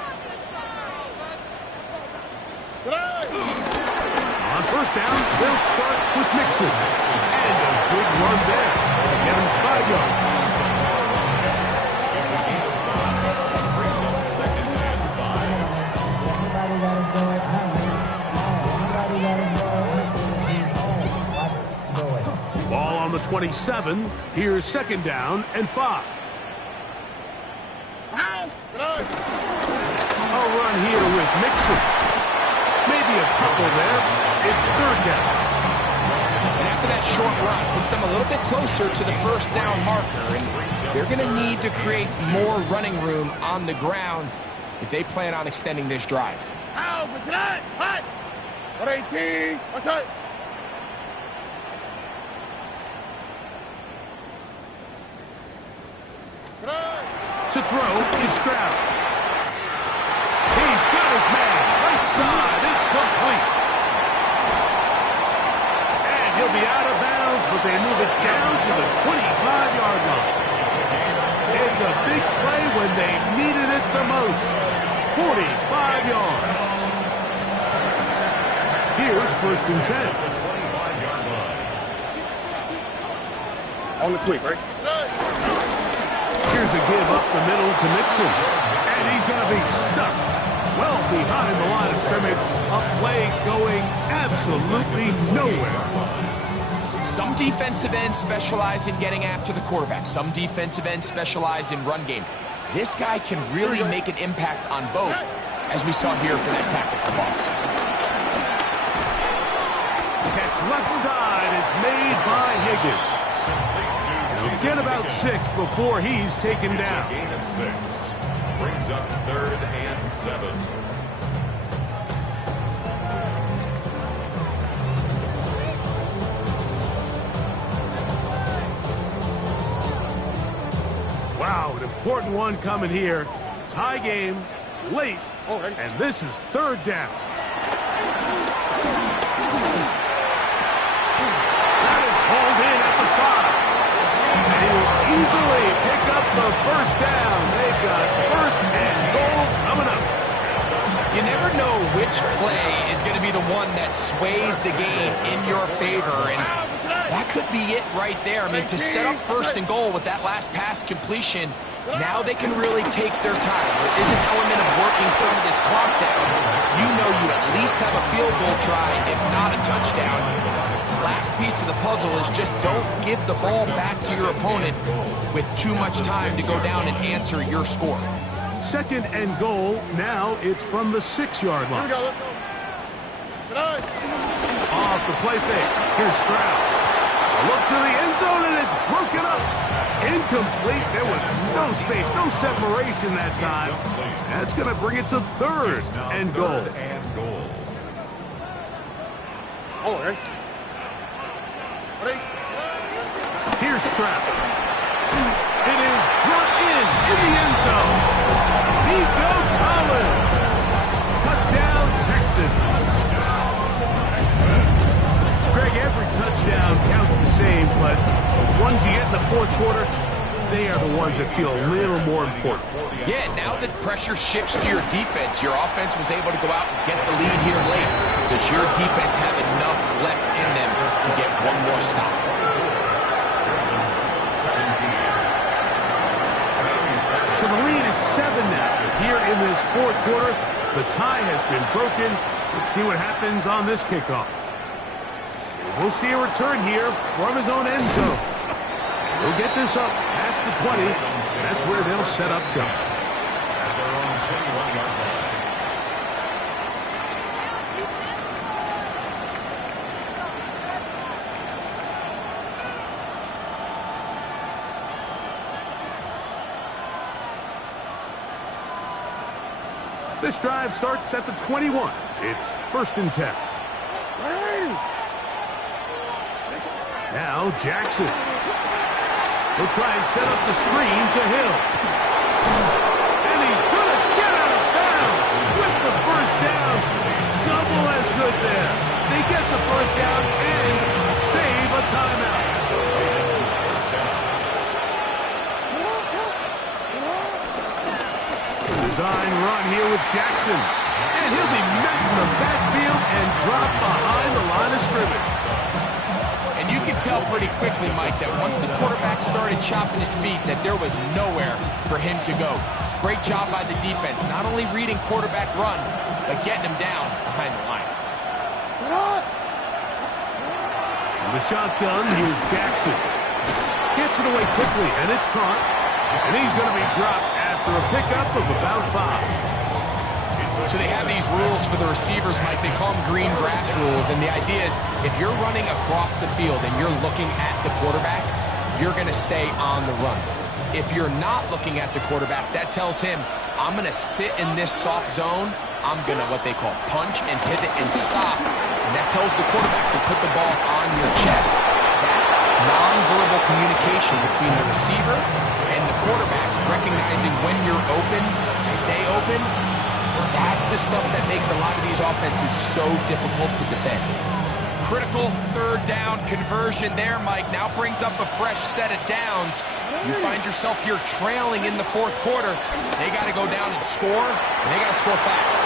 On first down, they'll start with Mixon. And a good run there. Get him 5 yards. It's a gain of 5. Brings up second and 5. Ball on the 27. Here's second down and 5. A run here with Mixon. Maybe a couple there. It's third down. And after that short run, puts them a little bit closer to the first down marker. And they're going to need to create more running room on the ground if they plan on extending this drive. What's that? What? 18. What's up? To throw is Stroud. He's got his man. Right side. It's complete. And he'll be out of bounds, but they move it down to the 25-yard line. It's a big play when they needed it the most. 45 yards. Here's first and 10. 25-yard line. On the quick, right? Here's a give up the middle to Mixon. And he's going to be stuck well behind the line of scrimmage. A play going absolutely nowhere. Some defensive ends specialize in getting after the quarterback. Some defensive ends specialize in run game. This guy can really make an impact on both, as we saw here for that tackle for loss. Catch left side is made by Higgins. He'll get about 6 before he's taken down. It's a gain of 6. Brings up third and 7. Wow, an important one coming here. Tie game, late, and this is third down. That is hauled in at the 5. And he will easily pick up the first down. They've got first and goal coming up. You never know which play is going to be the one that sways the game in your favor, and that could be it right there. I mean, to set up first and goal with that last pass completion, now they can really take their time. There is an element of working some of this clock down. You know you at least have a field goal try, if not a touchdown. The last piece of the puzzle is just don't give the ball back to your opponent with too much time to go down and answer your score. Second and goal. Now it's from the 6-yard line. Off the play fake. Here's Stroud. A look to the end zone, and it's broken up. Incomplete. There was no space, no separation that time. That's going to bring it to third and goal. All right. Here's Stroud. It is brought in the end zone. Nico Collins. Touchdown, Texans. Greg, every touchdown counts the same, but the ones you get in the fourth quarter, they are the ones that feel a little more important. Yeah, now that pressure shifts to your defense, your offense was able to go out and get the lead here late. Does your defense have enough left in them to get one more stop? So the lead is 7 now. Here in this fourth quarter, the tie has been broken. Let's see what happens on this kickoff. We'll see a return here from his own end zone. We'll get this up past the 20. That's where they'll set up shop. At their own 21-yard line. This drive starts at the 21. It's 1st and 10. Now Jackson. He'll try and set up the screen to Hill. And he's going to get out of bounds with the first down. Double as good there. They get the first down and save a timeout. Design run here with Jackson. And he'll be met in the backfield and dropped behind the line of scrimmage. And you can tell pretty quickly, Mike, that once the quarterback started chopping his feet, that there was nowhere for him to go. Great job by the defense, not only reading quarterback run, but getting him down behind the line. In the shotgun, here's Jackson. Gets it away quickly, and it's caught. And he's going to be dropped after a pickup of about 5. So they have these rules for the receivers, Mike. They call them green grass rules. And the idea is if you're running across the field and you're looking at the quarterback, you're going to stay on the run. If you're not looking at the quarterback, that tells him, I'm going to sit in this soft zone. I'm going to, what they call, punch and pivot and stop. And that tells the quarterback to put the ball on your chest. That nonverbal communication between the receiver and the quarterback, recognizing when you're open, stay open, that's the stuff that makes a lot of these offenses so difficult to defend. Critical 3rd down conversion there, Mike. Now brings up a fresh set of downs. You find yourself here trailing in the 4th quarter. They got to go down and score, and they got to score fast.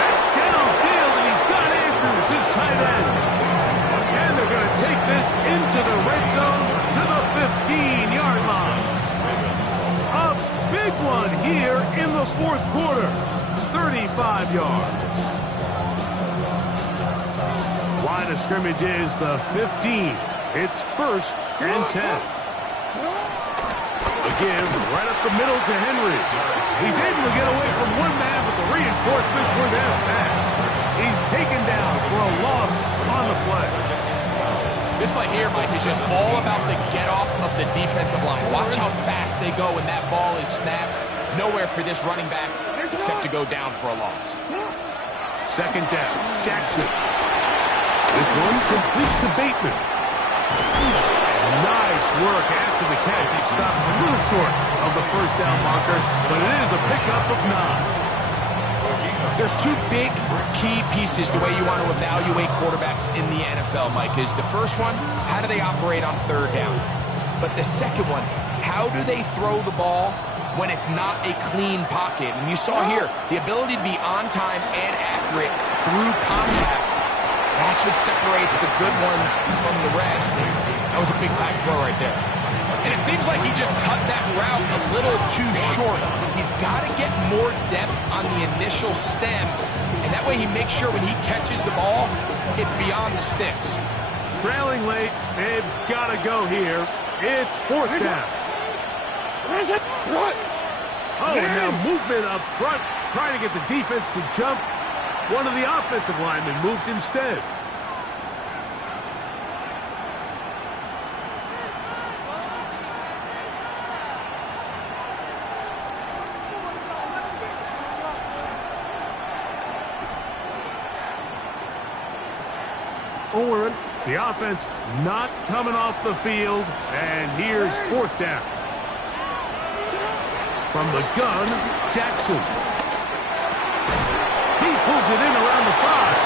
That's downfield, and he's got Andrews, his tight end. And they're going to take this into the red zone to the 15-yard line. A big one here in the 4th quarter. 35 yards. Line of scrimmage is the 15. It's 1st and 10. Again, right up the middle to Henry. He's able to get away from one man, but the reinforcements were there fast. He's taken down for a loss on the play. This play here, Mike, is just all about the get-off of the defensive line. Watch how fast they go when that ball is snapped. Nowhere for this running back except to go down for a loss. 2nd down, Jackson. This one completes to Bateman. Nice work after the catch. He stopped a little short of the first down marker, but it is a pickup of 9. There's 2 big key pieces the way you want to evaluate quarterbacks in the NFL, Mike, is the first one, how do they operate on 3rd down? But the second one, how do they throw the ball when it's not a clean pocket? And you saw here, the ability to be on time and accurate through contact. That's what separates the good ones from the rest. That was a big-time throw right there. And it seems like he just cut that route a little too short. He's got to get more depth on the initial stem, and that way he makes sure when he catches the ball, it's beyond the sticks. Trailing late, they've got to go here. It's 4th down. Oh, and now movement up front, trying to get the defense to jump. One of the offensive linemen moved instead. The offense not coming off the field, and here's 4th down. From the gun, Jackson. He pulls it in around the 5.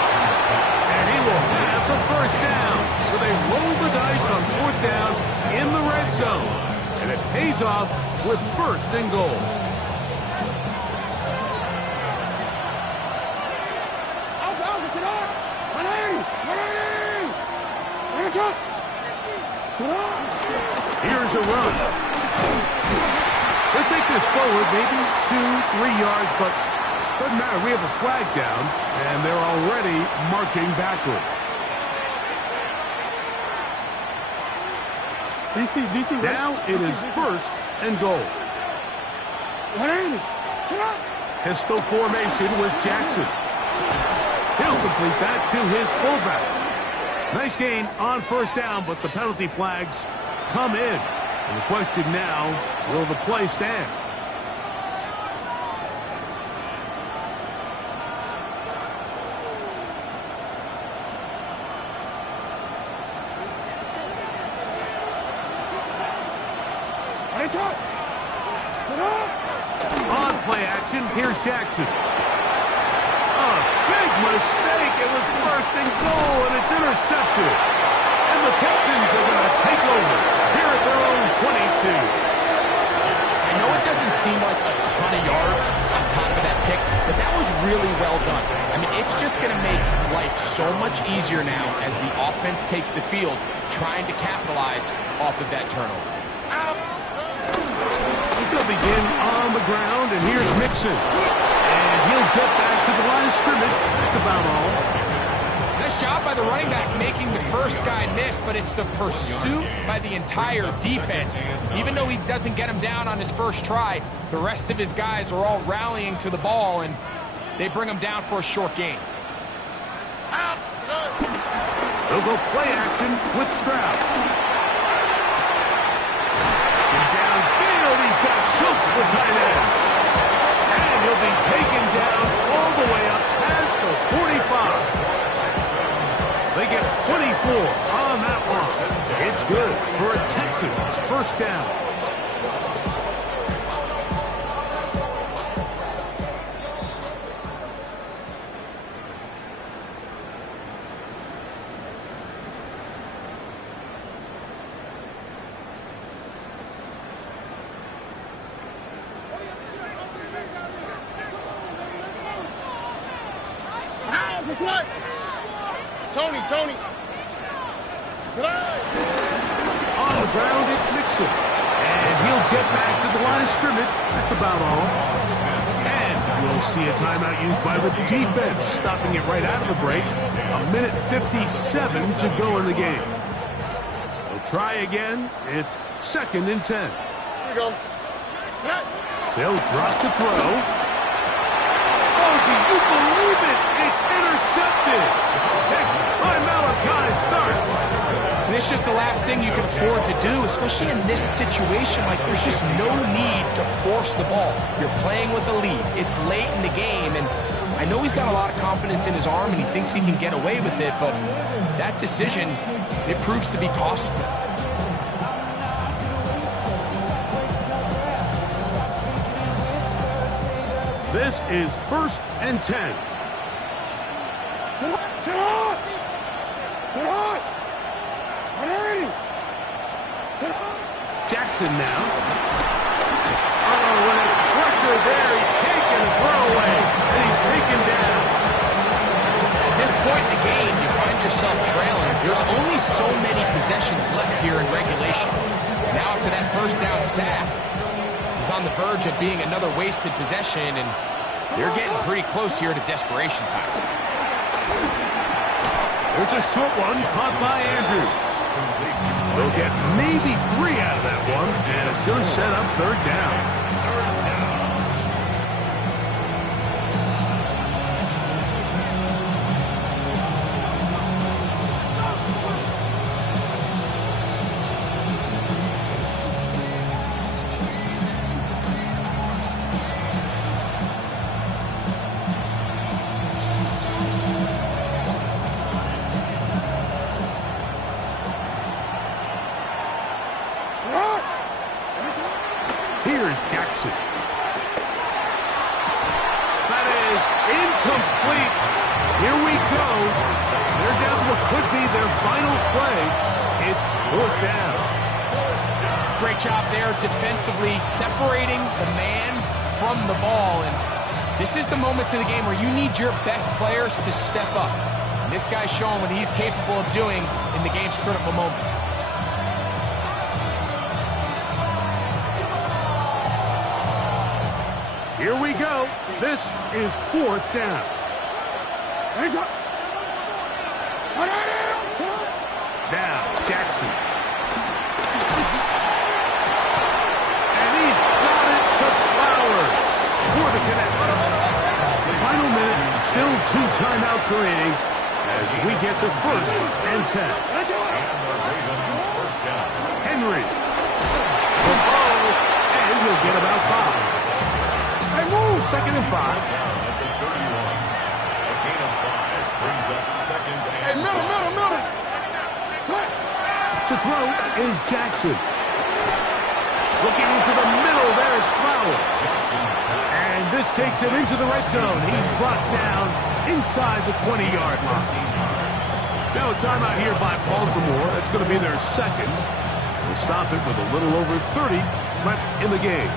And he will have the first down. So they roll the dice on 4th down in the red zone. And it pays off with 1st and goal. Here's a run. They'll take this forward, maybe 2-3 yards, but doesn't matter. We have a flag down, and they're already marching backward. DC, now it is 1st and goal. Pistol formation with Jackson. He'll complete that to his fullback. Nice gain on 1st down, but the penalty flags come in. And the question now, will the play stand? On play action, here's Jackson. A big mistake. It was first and goal, and it's intercepted. And the Texans are going to take over here at their own 22. I know it doesn't seem like a ton of yards on top of that pick, but that was really well done. I mean, it's just going to make life so much easier now as the offense takes the field, trying to capitalize off of that turnover. He'll begin on the ground, and here's Mixon. And he'll get back to the line of scrimmage. That's about all. Nice job by the running back making the first guy miss, but it's the pursuit by the entire defense. Even though he doesn't get him down on his first try, the rest of his guys are all rallying to the ball, and they bring him down for a short gain. They'll go play action with Stroud. Downfield, he's got Schultz, the tight end. And he'll be taken down all the way up past the 45. They get 24 on that one. It's good for a Texans first down. Tony. On the ground, it's Mixon. And he'll get back to the line of scrimmage. That's about all. And we'll see a timeout used by the defense, stopping it right out of the break. 1:57 to go in the game. They'll try again. It's 2nd and 10. Here we go. They'll drop to throw. Oh, do you believe it? It's intercepted. By Malachi Starks. And it's just the last thing you can afford to do, especially in this situation. Like, there's just no need to force the ball. You're playing with a lead. It's late in the game, and I know he's got a lot of confidence in his arm, and he thinks he can get away with it, but that decision, it proves to be costly. This is 1st and 10. Jackson now. Oh, and a pressure there. He's taken a throwaway, and he's taken down. At this point in the game, you find yourself trailing. There's only so many possessions left here in regulation. Now after that first down sack, this is on the verge of being another wasted possession, and they're getting pretty close here to desperation time. There's a short one caught by Andrews. They'll get maybe 3 out of that one, and it's going to set up 3rd down. Here's Jackson. That is incomplete. Here we go. They're down to what could be their final play. It's 4th down. Great job there defensively, separating the man from the ball. And this is the moments of the game where you need your best players to step up. And this guy's showing what he's capable of doing in the game's critical moment. Here we go. This is 4th down. Now, Jackson. And he's got it to Flowers for the connection. Final minute, still 2 timeouts remaining as we get to 1st and 10. Henry. The ball, and he'll get about 5. 2nd and 5. Hey, middle. To throw is Jackson. Looking into the middle, there's Flowers. And this takes him into the red zone. He's brought down inside the 20-yard line. Now a timeout here by Baltimore. That's going to be their second. They'll stop it with a little over 30 left in the game.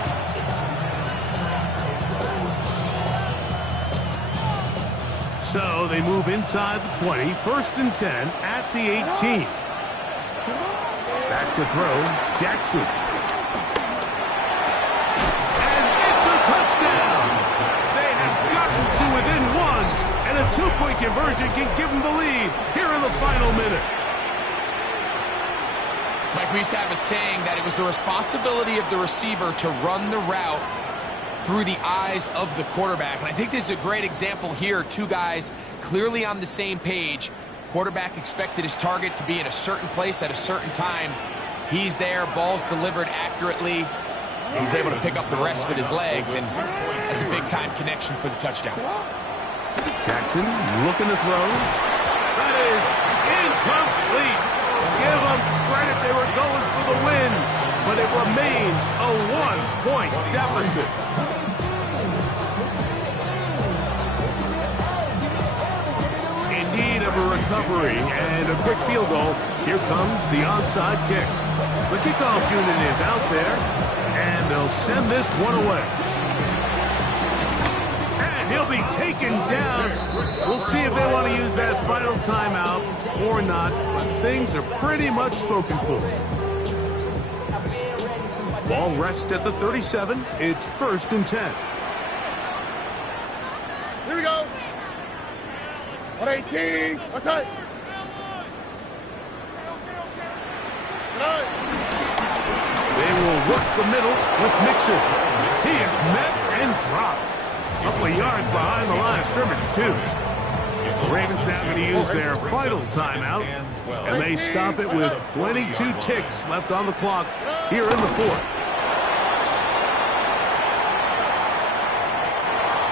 So they move inside the 20, 1st and 10 at the 18. Back to throw, Jackson. And it's a touchdown! They have gotten to within one, and a 2-point conversion can give them the lead here in the final minute. Mike, we used to have a saying that it was the responsibility of the receiver to run the route through the eyes of the quarterback. And I think this is a great example here. Two guys clearly on the same page. Quarterback expected his target to be in a certain place at a certain time. He's there, ball's delivered accurately. He's able to pick up the rest with his legs, and that's a big-time connection for the touchdown. Jackson looking to throw. That is incomplete. Give them credit, they were going for the win, but it remains a 1-point deficit. In need of a recovery and a quick field goal, here comes the onside kick. The kickoff unit is out there, and they'll send this one away. And he'll be taken down. We'll see if they want to use that final timeout or not, but things are pretty much spoken for. Ball rests at the 37. It's 1st and 10. Here we go. 118. What's that? They will work the middle with Mixon. He is met and dropped. A couple of yards behind the line of scrimmage, too. The Ravens now going to use their final timeout, and they stop it with 22 ticks left on the clock here in the 4th.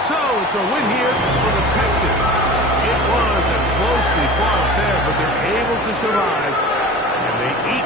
So it's a win here for the Texans. It was a closely fought affair, but they're able to survive, and they eat